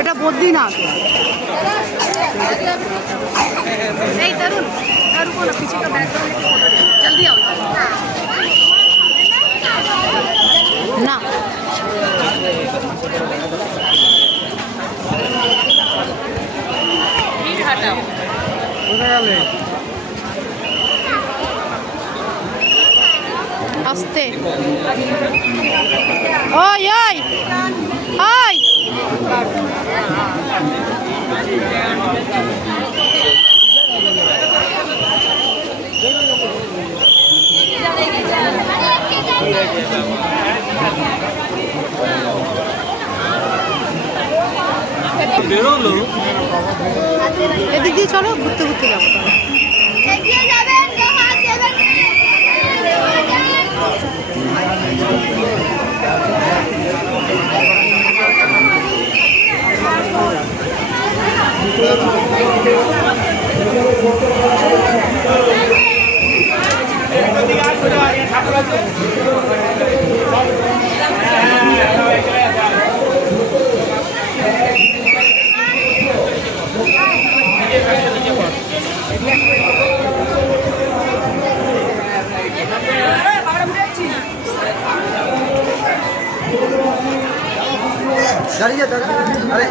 এটা বদ্রীনাথ। এই তরুণ को ना पीछे का बैकग्राउंड लेके फोटो ले जल्दी आओ ना भीड़ हटाओ आस्ते ओय ओय ओय এদিক দিয়ে চলো ঘুরতে ঘুরতে যাবো দাঁড়িয়ে দাঁড়া আরে